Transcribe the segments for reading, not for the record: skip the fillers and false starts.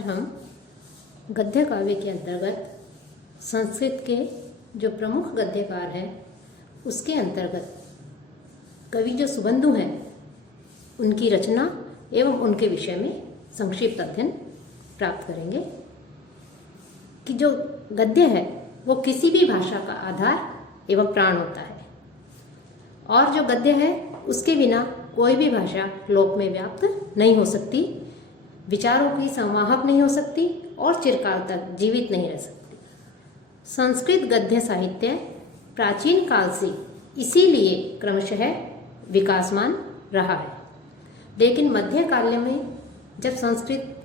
आज हम गद्य काव्य के अंतर्गत संस्कृत के जो प्रमुख गद्यकार हैं उसके अंतर्गत कवि जो सुबंधु हैं उनकी रचना एवं उनके विषय में संक्षिप्त अध्ययन प्राप्त करेंगे कि जो गद्य है वो किसी भी भाषा का आधार एवं प्राण होता है और जो गद्य है उसके बिना कोई भी भाषा लोक में व्याप्त नहीं हो सकती, विचारों की संवाहक नहीं हो सकती और चिरकाल तक जीवित नहीं रह सकती। संस्कृत गद्य साहित्य प्राचीन काल से इसीलिए क्रमशः विकासमान रहा है, लेकिन मध्यकाल में जब संस्कृत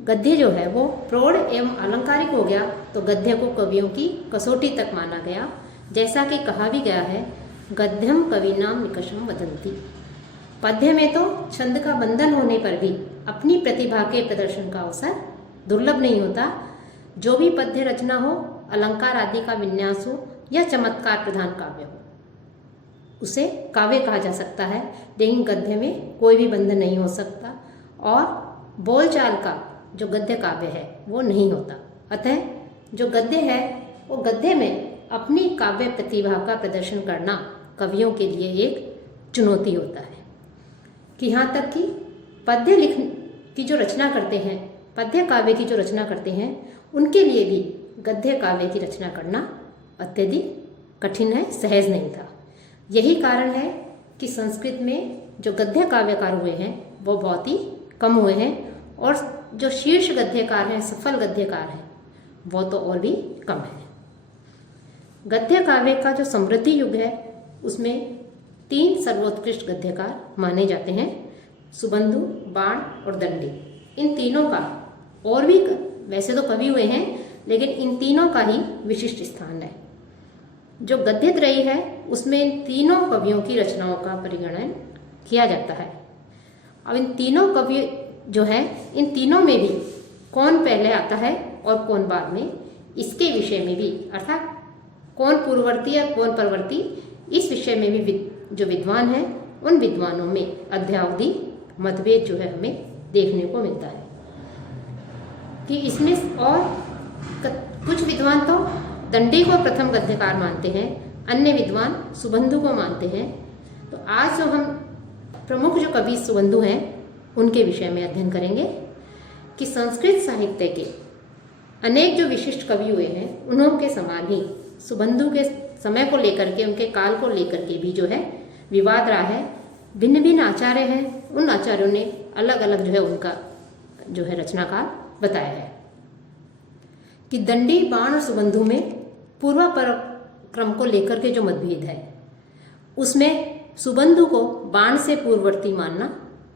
गद्य जो है वो प्रौढ़ एवं अलंकारिक हो गया तो गद्य को कवियों की कसौटी तक माना गया। जैसा कि कहा भी गया है, गद्यम कविनाम निकषम वदंती। पद्य में तो छंद का बंधन होने पर भी अपनी प्रतिभा के प्रदर्शन का अवसर दुर्लभ नहीं होता। जो भी पद्य रचना हो, अलंकार आदि का विन्यास हो या चमत्कार प्रधान काव्य हो, उसे काव्य कहा जा सकता है। लेकिन गद्य में कोई भी बंधन नहीं हो सकता और बोलचाल का जो गद्य काव्य है वो नहीं होता। अतः जो गद्य है वो गद्य में अपनी काव्य प्रतिभा का प्रदर्शन करना कवियों के लिए एक चुनौती होता है कि यहाँ तक कि पद्य की जो रचना करते हैं, पद्य काव्य की जो रचना करते हैं, उनके लिए भी गद्य काव्य की रचना करना अत्यधिक कठिन है, सहज नहीं था। यही कारण है कि संस्कृत में जो गद्य काव्यकार हुए हैं वो बहुत ही कम हुए हैं और जो शीर्ष गद्यकार हैं, सफल गद्यकार हैं, वो तो और भी कम है। गद्य काव्य का जो समृद्धि युग है उसमें 3 सर्वोत्कृष्ट गद्यकार माने जाते हैं, सुबंधु, बाण और दंडी। इन तीनों का और भी वैसे तो कवि हुए हैं, लेकिन इन तीनों का ही विशिष्ट स्थान है। जो गद्यत्रयी है उसमें इन तीनों कवियों की रचनाओं का परिगणन किया जाता है। अब इन तीनों कवि जो है, इन तीनों में भी कौन पहले आता है और कौन बाद में, इसके विषय में भी, अर्थात कौन पूर्ववर्ती या कौन परवर्ती, इस विषय में भी जो विद्वान हैं उन विद्वानों में अद्यावधि मतभेद जो है हमें देखने को मिलता है कि इसमें और कुछ विद्वान तो दंडी को प्रथम गद्यकार मानते हैं, अन्य विद्वान सुबंधु को मानते हैं। तो आज जो हम प्रमुख जो कवि सुबंधु हैं उनके विषय में अध्ययन करेंगे कि संस्कृत साहित्य के अनेक जो विशिष्ट कवि हुए हैं उन्होंने के समान ही सुबंधु के समय को लेकर के, उनके काल को लेकर के भी जो है विवाद रहा है। भिन्न भिन्न आचार्य हैं, उन आचार्यों ने अलग अलग जो है उनका जो है रचनाकाल बताया है कि दंडी, बाण और सुबंधु में पूर्वापर क्रम को लेकर के जो मतभेद है उसमें सुबंधु को बाण से पूर्ववर्ती मानना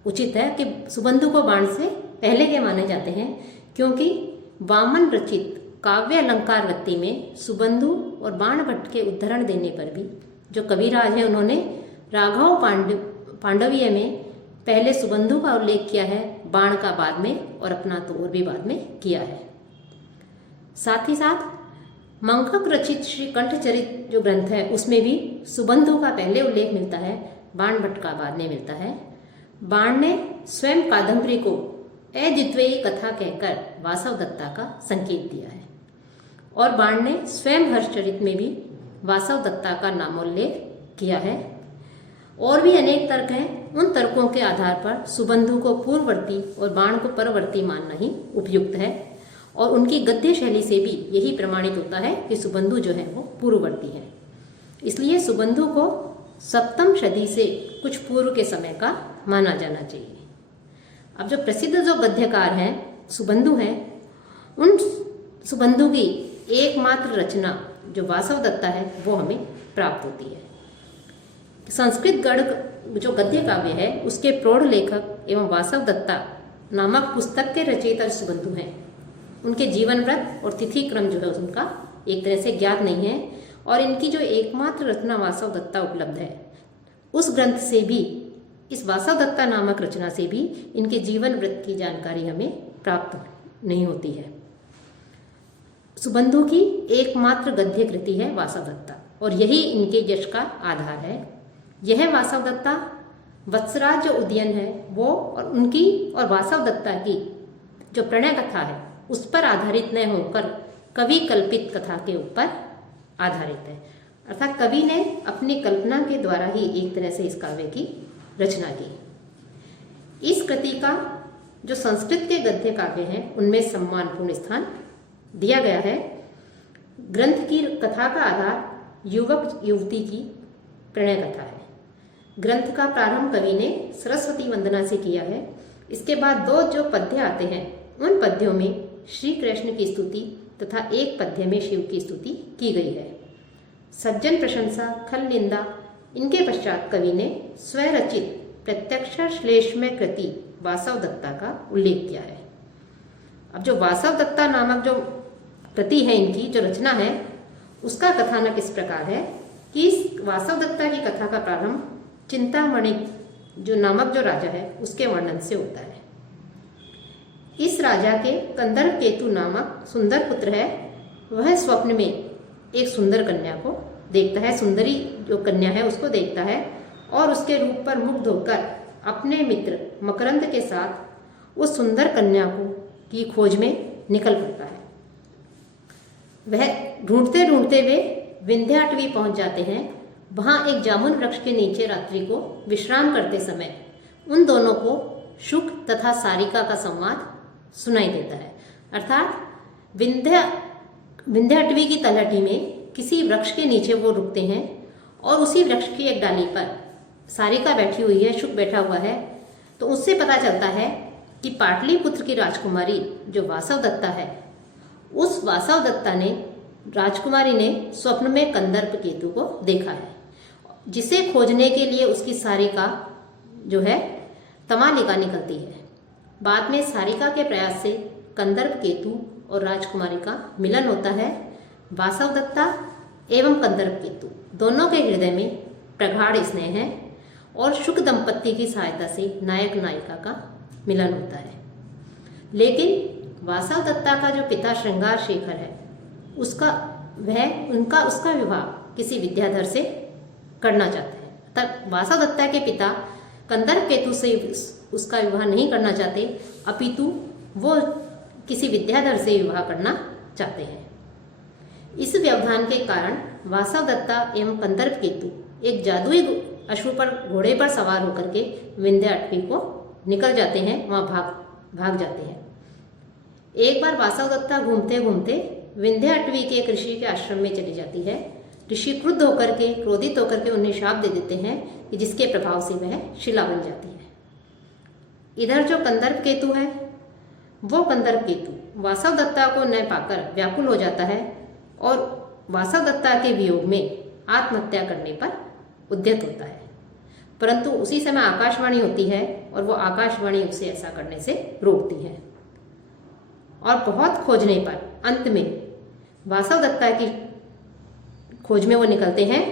उचित है कि सुबंधु को बाण से पहले के माने जाते हैं, क्योंकि वामन रचित काव्य अलंकार वृत्ति में सुबंधु और बाण भट्ट के उद्धरण देने पर भी जो कविराज हैं उन्होंने राघव पांडवीय में पहले सुबंधु का उल्लेख किया है, बाण का बाद में, और अपना तो और भी बाद में किया है। साथ ही साथ मंखक रचित श्री कंठचरित जो ग्रंथ है उसमें भी सुबंधु का पहले उल्लेख मिलता है, बाण भट्ट का बाद में मिलता है। बाण ने स्वयं कादंबरी को अद्वितीय कथा कहकर वासव दत्ता का संकेत दिया है और बाण ने स्वयं हर्षचरित में भी वासव दत्ता का नामोल्लेख किया है। और भी अनेक तर्क हैं, उन तर्कों के आधार पर सुबंधु को पूर्ववर्ती और बाण को परवर्ती मानना ही उपयुक्त है और उनकी गद्य शैली से भी यही प्रमाणित होता है कि सुबंधु जो है वो पूर्ववर्ती है। इसलिए सुबंधु को 7वीं सदी से कुछ पूर्व के समय का माना जाना चाहिए। अब जो प्रसिद्ध जो गद्यकार हैं सुबंधु हैं, उन सुबंधु की एकमात्र रचना जो वासव दत्ता है वो हमें प्राप्त होती है। संस्कृत गढ़ जो गद्य काव्य है उसके प्रौढ़ लेखक एवं वासव दत्ता नामक पुस्तक के रचयिता सुबंधु हैं। उनके जीवन व्रत और तिथि क्रम जो है उनका एक तरह से ज्ञात नहीं है और इनकी जो एकमात्र रचना वासव दत्ता उपलब्ध है उस ग्रंथ से भी, इस वासव दत्ता नामक रचना से भी इनके जीवन वृत्त की जानकारी हमें प्राप्त नहीं होती है। सुबंधु की एकमात्र गद्य कृति है वासव दत्ता और यही इनके यश का आधार है। यह वासव दत्ता वत्सराज जो उदयन है वो और उनकी और वासव दत्ता की जो प्रणय कथा है उस पर आधारित न होकर कवि कल्पित कथा के ऊपर आधारित है। अर्थात कवि ने अपनी कल्पना के द्वारा ही एक तरह से इस काव्य की रचना की। इस कृति का जो संस्कृत के गद्य काव्य हैं उनमें सम्मानपूर्ण स्थान दिया गया है। ग्रंथ की कथा का आधार युवक युवती की प्रणय कथा है। ग्रंथ का प्रारंभ कवि ने सरस्वती वंदना से किया है। इसके बाद दो जो पद्य आते हैं उन पद्यों में श्री कृष्ण की स्तुति तथा एक पद्य में शिव की स्तुति की गई है। सज्जन प्रशंसा, खल निंदा, इनके पश्चात कवि ने स्वरचित प्रत्यक्ष श्लेषमय कृति वासव दत्ता का उल्लेख किया है। अब जो वासव दत्ता नामक जो कृति है, इनकी जो रचना है, उसका कथानक इस प्रकार है कि इस वासव दत्ता की कथा का प्रारंभ चिंतामणि जो नामक जो राजा है उसके वर्णन से होता है। इस राजा के कंदर्प केतु नामक सुंदर पुत्र है। वह स्वप्न में एक सुंदर कन्या को देखता है, सुंदरी जो कन्या है उसको देखता है और उसके रूप पर मुग्ध होकर अपने मित्र मकरंद के साथ उस सुंदर कन्या को की खोज में निकल पड़ता है। वह ढूंढते ढूंढते वे विंध्याटवी पहुंच जाते हैं। वहां एक जामुन वृक्ष के नीचे रात्रि को विश्राम करते समय उन दोनों को शुक तथा सारिका का संवाद सुनाई देता है। अर्थात विंध्याटवी की तलहटी में किसी वृक्ष के नीचे वो रुकते हैं और उसी वृक्ष की एक डाली पर सारिका बैठी हुई है, शुक बैठा हुआ है। तो उससे पता चलता है कि पाटलिपुत्र की राजकुमारी जो वासव दत्ता है, उस वासव दत्ता ने राजकुमारी ने स्वप्न में कंदर्प केतु को देखा है, जिसे खोजने के लिए उसकी सारिका जो है तमालिका निकलती है। बाद में सारिका के प्रयास से कंदर्प केतु और राजकुमारी का मिलन होता है। वासव दत्ता एवं कंदर्प केतु दोनों के हृदय में प्रगाढ़ स्नेह है और शुक दंपत्ति की सहायता से नायक नायिका का मिलन होता है। लेकिन वासव दत्ता का जो पिता श्रृंगार शेखर है उसका विवाह किसी विद्याधर से करना चाहते हैं। तब वासव दत्ता के पिता कंदर्प केतु से उसका विवाह नहीं करना चाहते, अपितु वो किसी विद्याधर से विवाह करना चाहते हैं। इस व्यवधान के कारण वासव दत्ता एवं कंदर्प केतु एक जादुई अश्व पर घोड़े पर सवार होकर के विंध्याटवी को निकल जाते हैं, वहां भाग जाते हैं। एक बार वासव दत्ता घूमते घूमते विंध्याटवी के एक ऋषि के आश्रम में चली जाती है। ऋषि क्रोधित होकर के उन्हें शाप दे देते हैं कि जिसके प्रभाव से वह शिला बन जाती है। इधर जो कंदर्प केतु है, वो कंदर्प केतु वासव दत्ता को न पाकर व्याकुल हो जाता है और वासव दत्ता के वियोग में आत्महत्या करने पर उद्यत होता है। परंतु उसी समय आकाशवाणी होती है और वो आकाशवाणी उसे ऐसा करने से रोकती है। और बहुत खोजने पर अंत में वासव दत्ता की खोज में वो निकलते हैं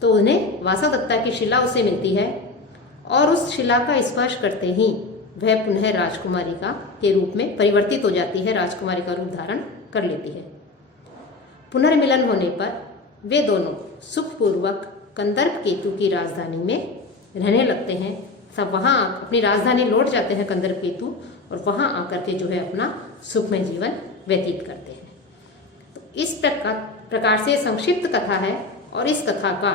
तो उन्हें वासव दत्ता की शिला उसे मिलती है और उस शिला का स्पर्श करते ही वह पुनः राजकुमारी के रूप में परिवर्तित हो जाती है, राजकुमारी का रूप धारण कर लेती है। पुनर्मिलन होने पर वे दोनों सुखपूर्वक कंदर्प केतु की राजधानी में रहने लगते हैं। सब वहाँ अपनी राजधानी लौट जाते हैं कंदर्प केतु और वहाँ आकर के जो है अपना सुखमय जीवन व्यतीत करते हैं। तो इस प्रकार से संक्षिप्त कथा है और इस कथा का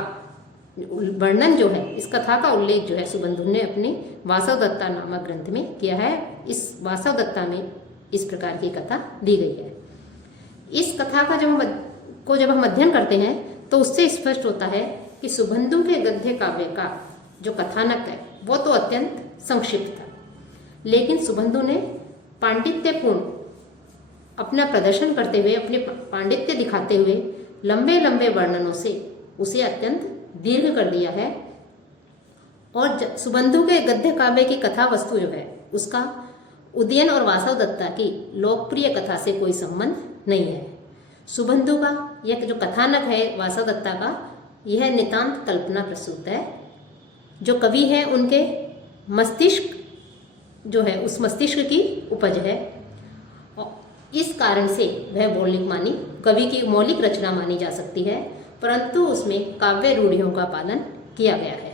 वर्णन जो है, इस कथा का उल्लेख जो है सुबंधु ने अपनी वासव दत्ता नामक ग्रंथ में किया है। इस वासव दत्ता में इस प्रकार की कथा दी गई है। इस कथा का जब हम अध्ययन करते हैं तो उससे स्पष्ट होता है कि सुबंधु के गद्य काव्य का जो कथानक है वो तो अत्यंत संक्षिप्त था, लेकिन सुबंधु ने पांडित्यपूर्ण अपना प्रदर्शन करते हुए, अपने पांडित्य दिखाते हुए लंबे लंबे वर्णनों से उसे अत्यंत दीर्घ कर दिया है। और सुबंधु के गद्य काव्य की कथा वस्तु जो है उसका उदयन और वासव दत्ता की लोकप्रिय कथा से कोई संबंध नहीं है। सुबंधु का यह जो कथानक है वासव दत्ता का, यह नितांत कल्पना प्रसूत है। जो कवि है उनके मस्तिष्क जो है उस मस्तिष्क की उपज है। इस कारण से वह कवि की मौलिक रचना मानी जा सकती है, परंतु उसमें काव्य रूढ़ियों का पालन किया गया है।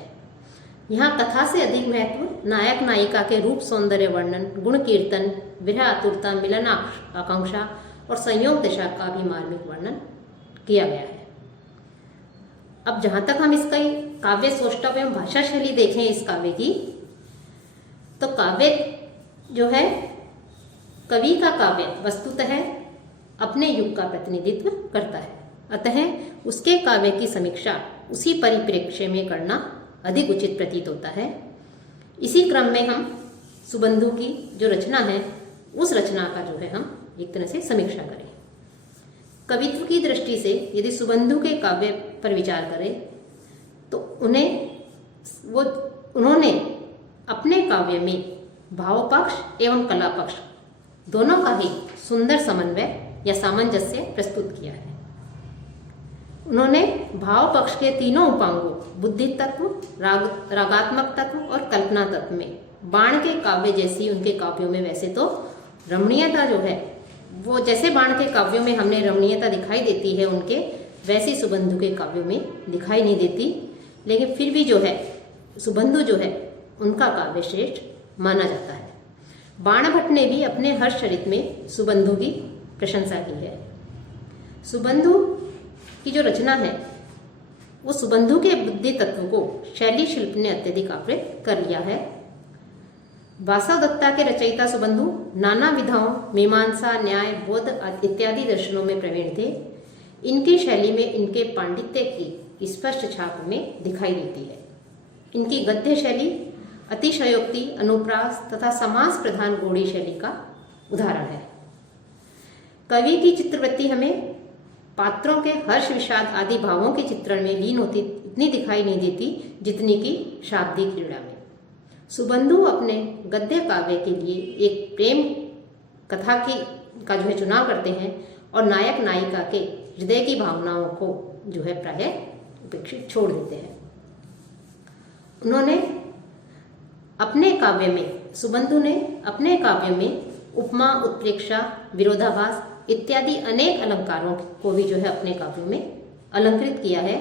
यहाँ कथा से अधिक महत्व नायक नायिका के रूप सौंदर्य वर्णन, गुण कीर्तन, विरह आतुरता, मिलन आकांक्षा और संयोग दशा का भी मार्मिक वर्णन किया गया है। अब जहाँ तक हम इसका काव्य सौष्ठव एवं भाषा शैली देखें इस काव्य की, तो काव्य जो है, कवि का काव्य वस्तुतः अपने युग का प्रतिनिधित्व करता है, अतः उसके काव्य की समीक्षा उसी परिप्रेक्ष्य में करना अधिक उचित प्रतीत होता है। इसी क्रम में हम सुबंधु की जो रचना है उस रचना का जो है हम एक तरह से समीक्षा करें। कवित्व की दृष्टि से यदि सुबंधु के काव्य पर विचार करें तो उन्होंने अपने काव्य में भाव पक्ष एवं कला पक्ष दोनों का ही सुंदर समन्वय या सामंजस्य प्रस्तुत किया है। उन्होंने भाव पक्ष के तीनों उपांगों बुद्धि तत्व, रागात्मक तत्व और कल्पना तत्व में बाण के काव्य जैसी उनके काव्यों में वैसे तो रमणीयता जो है, वो जैसे बाण के काव्यों में हमने रमणीयता दिखाई देती है उनके, वैसी सुबंधु के काव्यों में दिखाई नहीं देती, लेकिन फिर भी जो है सुबंधु जो है उनका काव्य श्रेष्ठ माना जाता है। बाणभट्ट ने भी अपने हर्षचरित में सुबंधु की प्रशंसा की है। सुबंधु की जो रचना है वो सुबंधु के बुद्धि तत्व को शैली शिल्प ने अत्यधिक आवृत कर लिया है। वासवदत्ता के रचयिता सुबंधु नाना विधाओं मीमांसा, न्याय, बोध इत्यादि दर्शनों में प्रवीण थे। इनकी शैली में इनके पांडित्य की स्पष्ट छाप में दिखाई देती है। इनकी गद्य शैली अतिशयोक्ति, अनुप्रास तथा समास प्रधान गौड़ी शैली का उदाहरण है। कवि की चित्रवृत्ति हमें पात्रों के हर्ष, विषाद आदि भावों के चित्रण में लीन होती इतनी दिखाई नहीं देती जितनी कि शाब्दिक क्रीड़ा में। सुबंधु अपने गद्य काव्य के लिए एक प्रेम कथा का जो है चुनाव करते हैं और नायक नायिका के हृदय की भावनाओं को जो है प्रायः उपेक्षित छोड़ देते हैं। सुबंधु ने अपने काव्य में उपमा, उत्प्रेक्षा, विरोधाभास इत्यादि अनेक अलंकारों को भी जो है अपने काव्यों में अलंकृत किया है।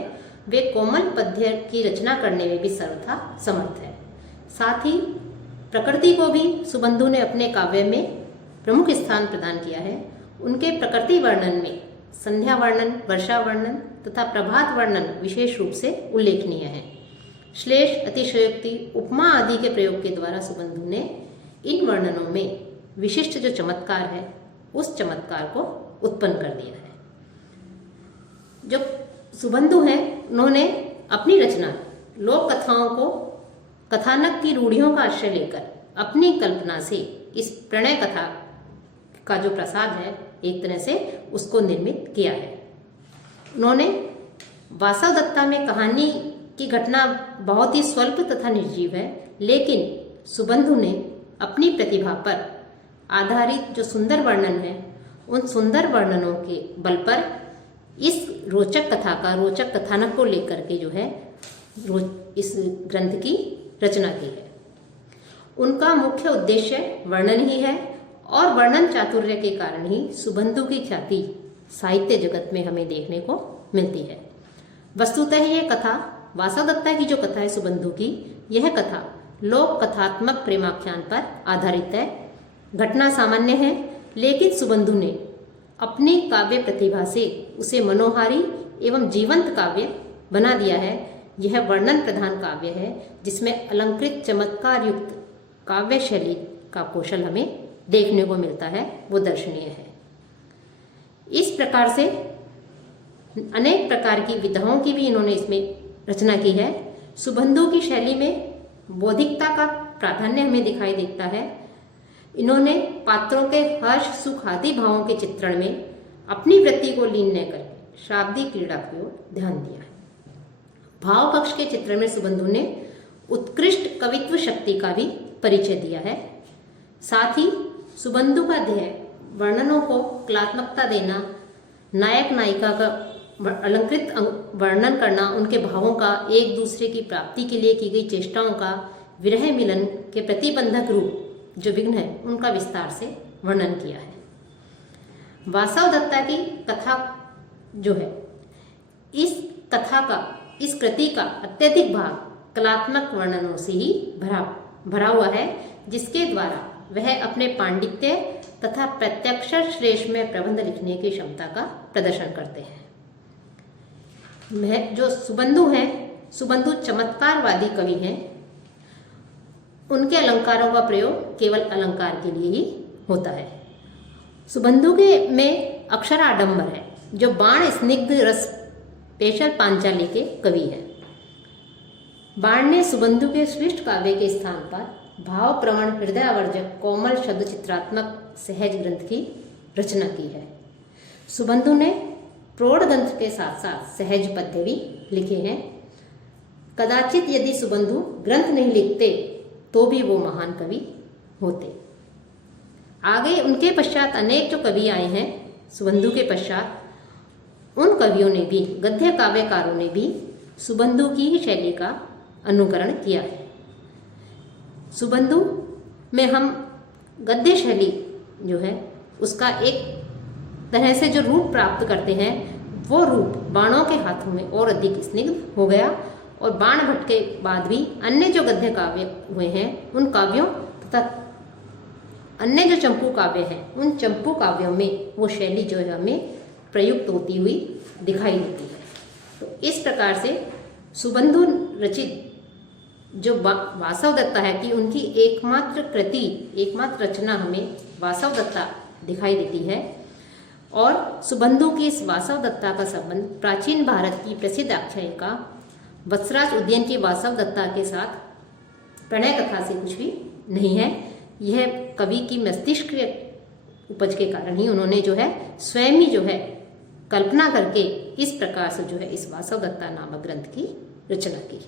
वे कोमल पद्य की रचना करने में भी सर्वथा समर्थ है। साथ ही प्रकृति को भी सुबंधु ने अपने काव्य में प्रमुख स्थान प्रदान किया है। उनके प्रकृति वर्णन में संध्या वर्णन, वर्षा वर्णन तथा प्रभात वर्णन विशेष रूप से उल्लेखनीय है। श्लेष, अतिशयोक्ति, उपमा आदि के प्रयोग के द्वारा सुबंधु ने इन वर्णनों में विशिष्ट जो चमत्कार है उस चमत्कार को उत्पन्न कर दिया है। जो सुबंधु हैं उन्होंने अपनी रचना लोक कथाओं को कथानक की रूढ़ियों का आश्रय लेकर अपनी कल्पना से इस प्रणय कथा का जो प्रसाद है एक तरह से उसको निर्मित किया है। उन्होंने वासवदत्ता में कहानी की घटना बहुत ही स्वल्प तथा निर्जीव है, लेकिन सुबंधु ने अपनी प्रतिभा पर आधारित जो सुंदर वर्णन है उन सुंदर वर्णनों के बल पर इस रोचक कथा का रोचक कथानक को लेकर के जो है इस ग्रंथ की रचना की है। उनका मुख्य उद्देश्य वर्णन ही है और वर्णन चातुर्य के कारण ही सुबंधु की ख्याति साहित्य जगत में हमें देखने को मिलती है। वस्तुतः यह कथा वासवदत्ता की जो कथा है सुबंधु की, यह कथा लोक कथात्मक प्रेमाख्यान पर आधारित है। घटना सामान्य है, लेकिन सुबंधु ने अपनी काव्य प्रतिभा से उसे मनोहारी एवं जीवंत काव्य बना दिया है। यह वर्णन प्रधान काव्य है जिसमें अलंकृत चमत्कार युक्त काव्य शैली का कौशल हमें देखने को मिलता है, वो दर्शनीय है। इस प्रकार से अनेक प्रकार की विधाओं की भी इन्होंने इसमें रचना की है। सुबंधु की शैली में बौद्धिकता का प्राधान्य हमें दिखाई देता है। इन्होंने पात्रों के हर्ष, सुख आदि भावों के चित्रण में अपनी वृत्ति को लीन न करके शाब्दिक क्रीड़ा की ओर ध्यान दिया है। भाव पक्ष के चित्रण में सुबंधु ने उत्कृष्ट कवित्व शक्ति का भी परिचय दिया है। साथ ही सुबंधु का ध्येय वर्णनों को कलात्मकता देना, नायक नायिका का अलंकृत वर्णन करना, उनके भावों का एक दूसरे की प्राप्ति के लिए की गई चेष्टाओं का, विरह मिलन के प्रतिबंधक रूप जो विघ्न है उनका विस्तार से वर्णन किया है। वासवदत्ता की कथा जो है, इस कृति का अत्यधिक भाग कलात्मक वर्णनों से ही भरा हुआ है, जिसके द्वारा वह अपने पांडित्य तथा प्रत्यक्ष श्लेष्म प्रबंध लिखने की क्षमता का प्रदर्शन करते हैं। जो सुबंधु हैं, सुबंधु चमत्कारवादी कवि हैं। उनके अलंकारों का प्रयोग केवल अलंकार के लिए ही होता है। सुबंधु के में अक्षर आडंबर है, जो बाण स्निग्ध रस पेशल पांचाली के कवि हैं। बाण ने सुबंधु के श्रेष्ठ काव्य के स्थान पर भाव प्रवण हृदयावर्जक कोमल शब्द चित्रात्मक सहज ग्रंथ की रचना की है। सुबंधु ने प्रौढ़ ग्रंथ के साथ साथ सहज पद्य भी लिखे हैं। कदाचित यदि सुबंधु ग्रंथ नहीं लिखते तो भी वो महान कवि होते। आगे उनके पश्चात अनेक जो कवि आए हैं, सुबंधु के पश्चात उन कवियों ने भी, गद्य काव्यकारों ने भी सुबंधु की ही शैली का अनुकरण किया है। सुबंधु में हम गद्य शैली जो है उसका एक तरह से जो रूप प्राप्त करते हैं, वो रूप बाणों के हाथों में और अधिक स्निग्ध हो गया। और बाण भट्ट के बाद भी अन्य जो गद्य काव्य हुए हैं, उन काव्यों तथा अन्य जो चंपू काव्य हैं, उन चंपू काव्यों में वो शैली जो है हमें प्रयुक्त होती हुई दिखाई देती है। तो इस प्रकार से सुबंधु रचित जो वासव दत्ता है कि उनकी एकमात्र कृति, एकमात्र रचना हमें वासव दत्ता दिखाई देती है। और सुबंधु की इस वासव दत्ता का संबंध प्राचीन भारत की प्रसिद्ध आख्यायिका वत्सराज उद्यन की वासव दत्ता के साथ प्रणय कथा से कुछ भी नहीं है। यह कवि की मस्तिष्क उपज के कारण ही उन्होंने जो है स्वयं ही जो है कल्पना करके इस प्रकार से जो है इस वासव दत्ता नामक ग्रंथ की रचना की।